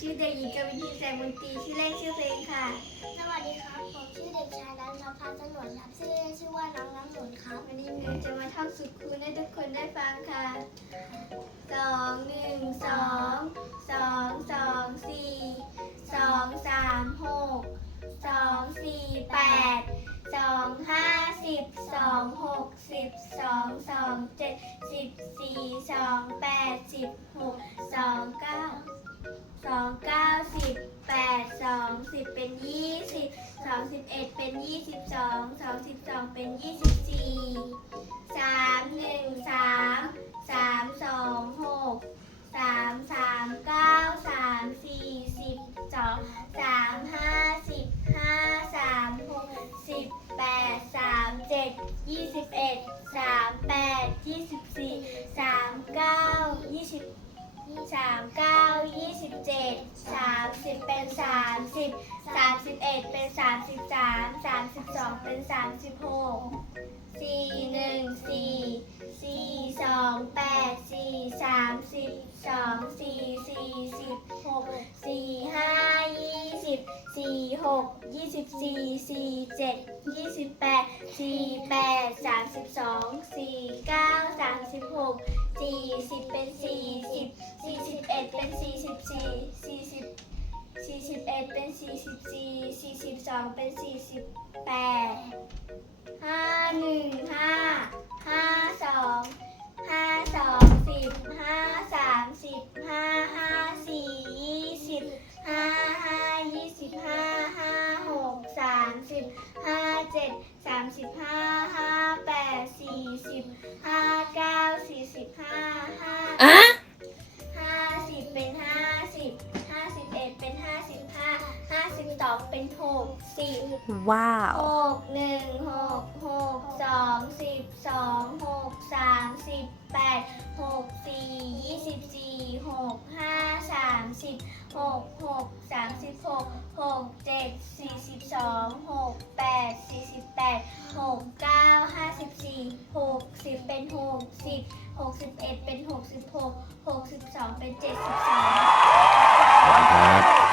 ชื่อเด็กหญิงกวินทีแสงมนตรีชื่อเล่นชื่อเพลงค่ะ สวัสดีครับ ผมชื่อเด็กชายรัตนพัฒน์สนวนครับชื่อเล่นชื่อว่าน้องน้ำหนุนครับวันนี้หนูจะมาท่องสุดคูณให้ทุกคนได้ฟังค่ะสองหนึ่งสองสองสองสี่สองสามหกสองสี่แปดสองห้าสิ บสองหกสิบสองสองเจ็ดสิบสี่สองแปดสิบหกสองเก้าสองเก้าสิบแปดสองสิบเป็นยี่สิบสองสิบเอ็ดเป็นยี่สิบสองสองสิบสองเป็นยี่สิบสี่สามหนึ่งสามสามสองหกสามสามเก้าสามสี่สิบสอง สามเก้ายี่สิบสามเก้ายี่สิบเจ็ดสามสิบเป็นสามสิบสามสิบเอ็ดเป็นสามสิบสามสามสิบสองเป็นสามสิบหกสี่หนึ่งสี่สี่สองแปดสี่สามสิบสองสี่สี่สิบหกสี่ห้ายี่สิบสี่หกยี่สิบสี่สี่เจ็ดยี่สิบแปดสี่แปดสามสิบสองสี่เก้า สิบหกสี่สิบเป็นสี่สิบสี่สิบเอ็ดเป็นสี่สิบสี่สี่สิบสี่สิบเอ็ดเป็นสี่สิบสี่สี่สิบสองเป็นสี่สิบแปดห้าหนึ่งห้าห้าสองห้าสองสิบห้าสามสิบห้าห้าสี่ยี่สิบห้าห้ายี่สิบห้าห้าหกสามสิบห้าเจ็ดสามสิบห้า สี่สิบห้าเก้าสี่สิบห้าห้าอะห้าสิบเป็นห้าสิบห้าสิบเอ็ดเป็นห้าสิบห้าห้าสิบสองเป็นหกสิบว้าว หกหนึ่งหกหกสองสิบสองหกสามสิบแปดหกสี่ยี่สิบสี่หกห้าสามสิบหกหกสามสิบหกหกเจ็ดสี่สิบสองหก สิบหกสิบเอ็ดเป็นหกสิบหกหกสิบสองเป็นเจ็ดสิบสอง ครับ